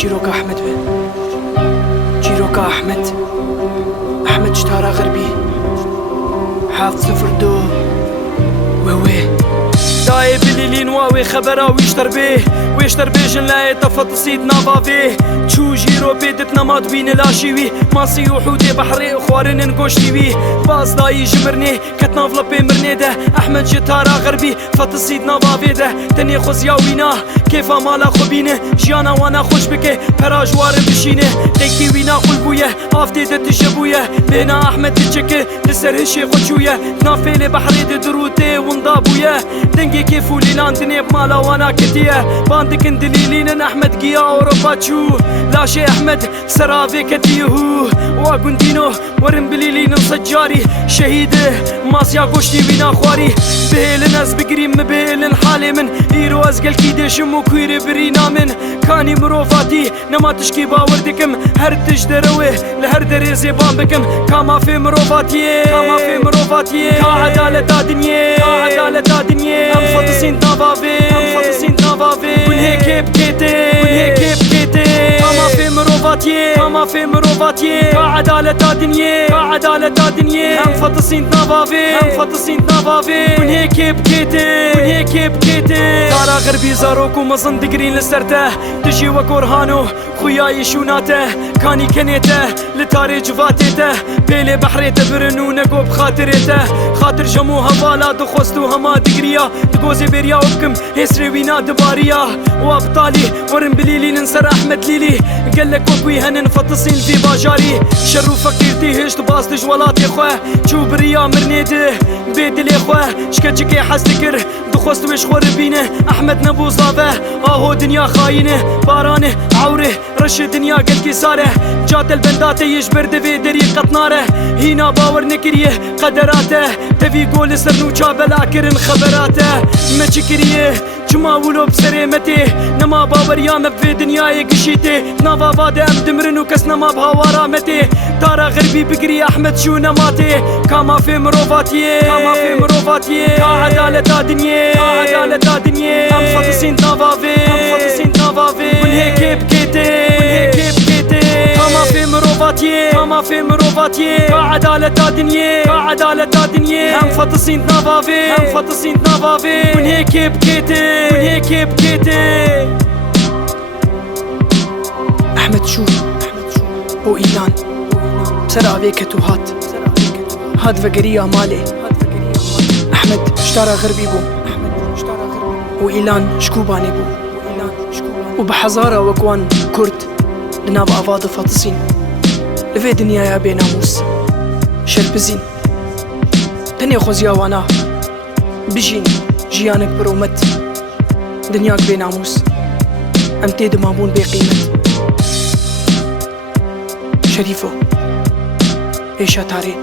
چیرۆکە ئەحمەد بێ چیرۆکە ئەحمەد شتارە غەربی 702 وێ دایێ بلیلین واوێ خەبەرا ویشتر بێژن لایە تەفەتسیت ناڤاڤێ چوو ژیرۆ بێدت نەمات بینە لاشیوی ماسی و حوتێ بەحڕێ خواردنن گۆشتیوی بازدایی ژمرنێ کەت ناڤڵە پێمرنێدە ئەحمەد ژێ تارا غەربی فەتسیت ناڤاڤێدە تەنێ خۆزیاوینە کێفا مالا خۆبینە ژیانە وانە خۆش بکێ پەراژوارە بشینێ قەیکی وینا قول بوویە ئافتێدە تژە بوویە بێنا ئەحمەد تچەکە لەسەر هشێ خۆچوویە نافێلێ بەحڕێدە دروتێ وندا بوویە دەنگێ کێف و لیلاندنێ مالاوانە کردیە باندکن دلیلینن ئەحمەد گیا ئەوڕۆپا چوو لاشێ ئەحمەد سەراڤێکەتیە هوو وا گوندینۆ وەرن بلیلینن سەجاری شەهیدە ماسیا گۆشتی وینا خواری بهێلن ئەس بگریم مبێلن حالێ من ئیرۆ ئەس گەلکی دێشم و کویرێ برینا من کانی مرۆڤاتی نەما تشکی باوەڕ دکم هەر تش دەرەوێ لە هەر دەرێ زێبان بکەم کامافێ مرۆڤاتیێ کا عەدالەتا دنیێ ئەم فەتسین ناڤاڤێ گونهێکێ بکێتێ کامافێ مرۆڤاتیێ کا عەدالەتا دنیێ ئەم فەتسین ناڤاڤێ گونهێکێ بکێتێ تارا غەربی زارۆک و مەزن دگرین لەسەرتە دژی وە گۆرهانۆ خویایی شوناتە کانی کەنێتە لە تارێ جواتێتە پێلێ بەحرێتە برن و نەگۆ بخاترێتە خاتر ژەم و هەوالا دخۆست و هەما دگریە دگۆزێ بێریا و بکەم هێسرێ وینا دباریە وا بتالی وەرن بلیلینن سەر ئەحمەد لیلی گەلێک وەکوی هەنن فەتسین فی باژاری شەڕ و فەقیرتی هێشت باس دژ وڵاتێ خوێ چوو بریا مرنێدە بێ دلێ خوێ شکەچکێ حەز دکرد دخۆست وێش خۆرە بینە ئەحمەد نەبوو زاڤە ئاهۆ دنیا خاینە بارانە عورێ ڕەشە دنیا گەلکی سارە جاتل بەنداتە یەش بەردەوێ دەری قەتنارە هینا باوەڕ نەکریە قەدەراتە تەوی گۆلە سەر نوچا بەلاکردن خەبەراتە مەچی کریە چما ولۆ بسەرێمەتێ نەما باوەریامە بێ دنیایە گشیتێ ناڤاڤادە ئەم دمرن و کەس نەما بهاوارامەتێ تارا غەربی بگری ئەحمەد چوو نەماتێ کامافێ مرۆڤاتیێ کا عەدالەتا دنیێ ئەم فەتسین ناڤاڤێ گونهێکێ بکێتێ کامافێ مرۆڤاتیێ کا عەدالەتا دنیێ ئەم فەتسین ناڤاڤێ گونهێکێ بکێتێ ئەحمەد چوو بۆ ئیلان سەراڤێکەت و هات ڤەگەریە مالێ ئەحمەد شتارە غەربی بوو و ئیلان شکوبانێ بوو و بە حەزارە وەکوان کورد لەناو ئاڤادە فەتسین لەوێ دنیایە بێناموس شەربزین تەنێ خۆزیاوانە بژین ژیانێک بڕۆمەت دنیاک بێناموس ئەم تێدەمابوون بێ قیمەت شەریفۆ ئێشە تارێ